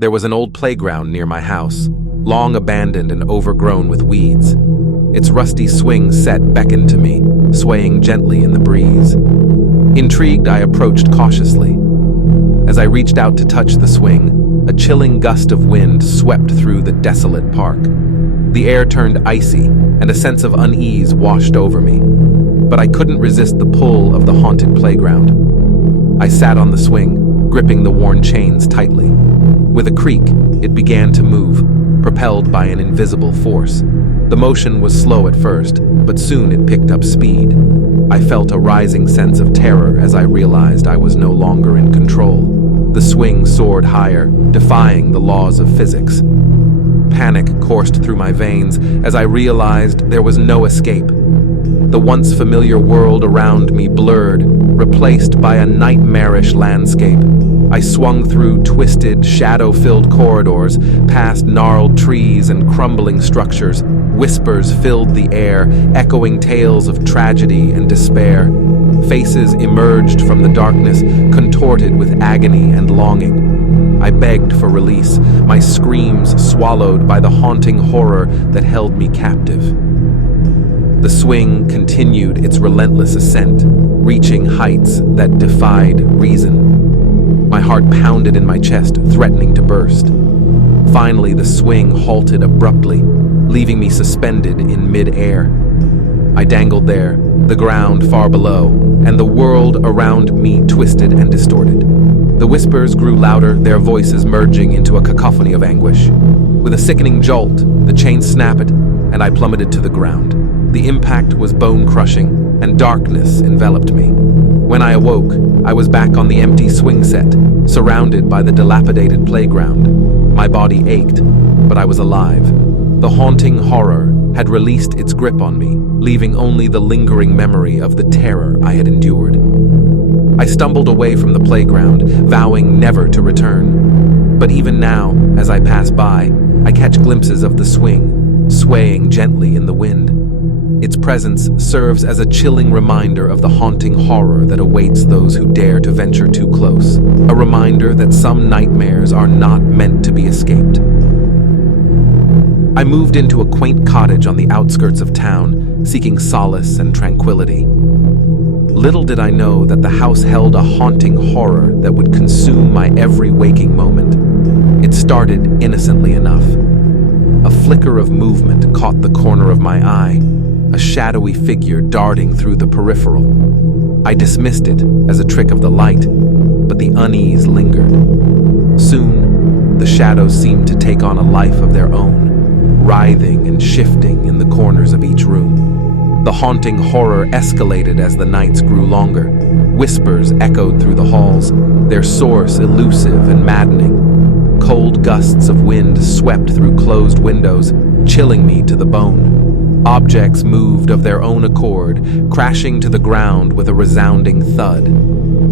There was an old playground near my house, long abandoned and overgrown with weeds. Its rusty swing set beckoned to me, swaying gently in the breeze. Intrigued, I approached cautiously. As I reached out to touch the swing, a chilling gust of wind swept through the desolate park. The air turned icy, and a sense of unease washed over me. But I couldn't resist the pull of the haunted playground. I sat on the swing, gripping the worn chains tightly. With a creak, it began to move, propelled by an invisible force. The motion was slow at first, but soon it picked up speed. I felt a rising sense of terror as I realized I was no longer in control. The swing soared higher, defying the laws of physics. Panic coursed through my veins as I realized there was no escape. The once familiar world around me blurred, replaced by a nightmarish landscape. I swung through twisted, shadow-filled corridors, past gnarled trees and crumbling structures. Whispers filled the air, echoing tales of tragedy and despair. Faces emerged from the darkness, contorted with agony and longing. I begged for release, my screams swallowed by the haunting horror that held me captive. The swing continued its relentless ascent, reaching heights that defied reason. My heart pounded in my chest, threatening to burst. Finally, the swing halted abruptly, leaving me suspended in mid-air. I dangled there, the ground far below, and the world around me twisted and distorted. The whispers grew louder, their voices merging into a cacophony of anguish. With a sickening jolt, the chain snapped, and I plummeted to the ground. The impact was bone-crushing, and darkness enveloped me. When I awoke, I was back on the empty swing set, surrounded by the dilapidated playground. My body ached, but I was alive. The haunting horror had released its grip on me, leaving only the lingering memory of the terror I had endured. I stumbled away from the playground, vowing never to return. But even now, as I pass by, I catch glimpses of the swing, swaying gently in the wind. Its presence serves as a chilling reminder of the haunting horror that awaits those who dare to venture too close. A reminder that some nightmares are not meant to be escaped. I moved into a quaint cottage on the outskirts of town, seeking solace and tranquility. Little did I know that the house held a haunting horror that would consume my every waking moment. It started innocently enough. A flicker of movement caught the corner of my eye, a shadowy figure darting through the peripheral. I dismissed it as a trick of the light, but the unease lingered. Soon, the shadows seemed to take on a life of their own, writhing and shifting in the corners of each room. The haunting horror escalated as the nights grew longer. Whispers echoed through the halls, their source elusive and maddening. Cold gusts of wind swept through closed windows, chilling me to the bone. Objects moved of their own accord, crashing to the ground with a resounding thud.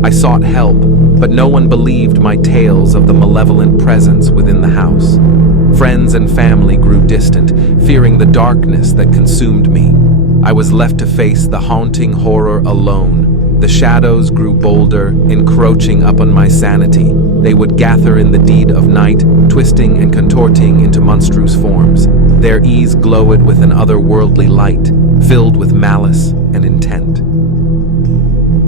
I sought help, but no one believed my tales of the malevolent presence within the house. Friends and family grew distant, fearing the darkness that consumed me. I was left to face the haunting horror alone. The shadows grew bolder, encroaching upon my sanity. They would gather in the deed of night, twisting and contorting into monstrous forms. Their eyes glowed with an otherworldly light, filled with malice and intent.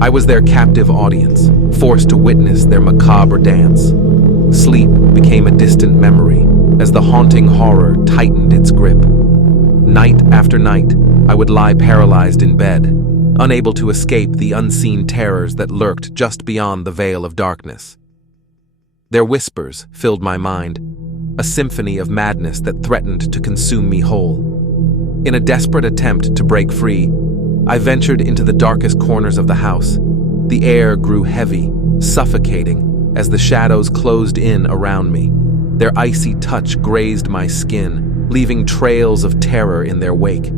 I was their captive audience, forced to witness their macabre dance. Sleep became a distant memory, as the haunting horror tightened its grip. Night after night, I would lie paralyzed in bed, unable to escape the unseen terrors that lurked just beyond the veil of darkness. Their whispers filled my mind, a symphony of madness that threatened to consume me whole. In a desperate attempt to break free, I ventured into the darkest corners of the house. The air grew heavy, suffocating, as the shadows closed in around me. Their icy touch grazed my skin, leaving trails of terror in their wake.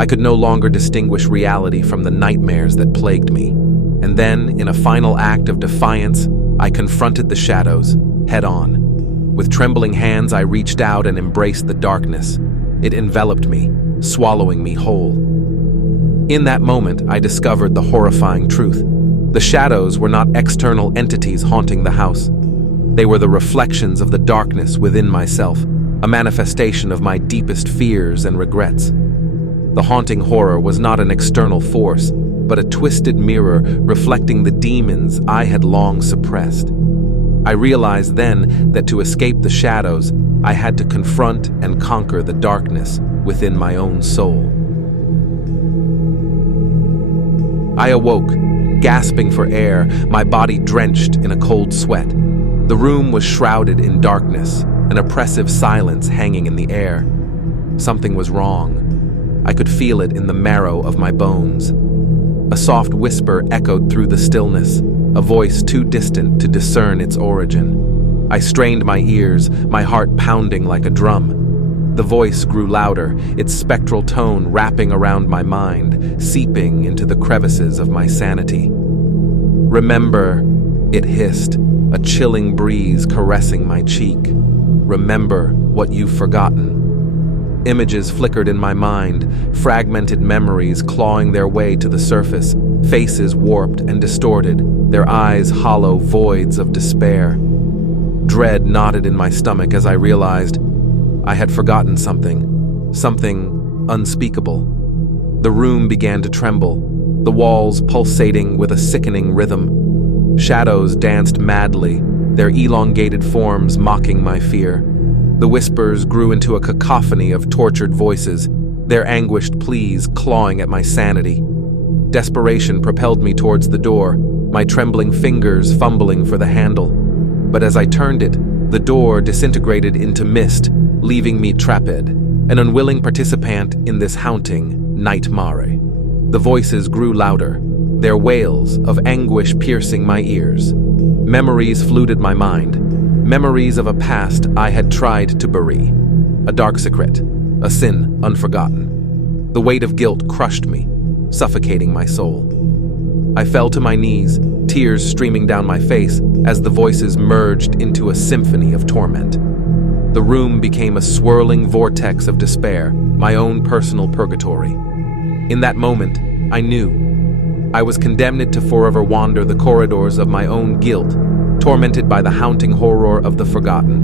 I could no longer distinguish reality from the nightmares that plagued me. And then, in a final act of defiance, I confronted the shadows, head-on. With trembling hands, I reached out and embraced the darkness. It enveloped me, swallowing me whole. In that moment, I discovered the horrifying truth. The shadows were not external entities haunting the house. They were the reflections of the darkness within myself, a manifestation of my deepest fears and regrets. The haunting horror was not an external force, but a twisted mirror reflecting the demons I had long suppressed. I realized then that to escape the shadows, I had to confront and conquer the darkness within my own soul. I awoke, gasping for air, my body drenched in a cold sweat. The room was shrouded in darkness, an oppressive silence hanging in the air. Something was wrong. I could feel it in the marrow of my bones. A soft whisper echoed through the stillness, a voice too distant to discern its origin. I strained my ears, my heart pounding like a drum. The voice grew louder, its spectral tone wrapping around my mind, seeping into the crevices of my sanity. "Remember," it hissed, a chilling breeze caressing my cheek. "Remember what you've forgotten." Images flickered in my mind, fragmented memories clawing their way to the surface, faces warped and distorted, their eyes hollow voids of despair. Dread knotted in my stomach as I realized I had forgotten something unspeakable. The room began to tremble, the walls pulsating with a sickening rhythm. Shadows danced madly, their elongated forms mocking my fear. The whispers grew into a cacophony of tortured voices, their anguished pleas clawing at my sanity. Desperation propelled me towards the door, my trembling fingers fumbling for the handle. But as I turned it, the door disintegrated into mist, leaving me trapped, an unwilling participant in this haunting nightmare. The voices grew louder, their wails of anguish piercing my ears. Memories flooded my mind, memories of a past I had tried to bury, a dark secret, a sin unforgotten. The weight of guilt crushed me, suffocating my soul. I fell to my knees, tears streaming down my face as the voices merged into a symphony of torment. The room became a swirling vortex of despair, my own personal purgatory. In that moment, I knew I was condemned to forever wander the corridors of my own guilt, tormented by the haunting horror of the forgotten.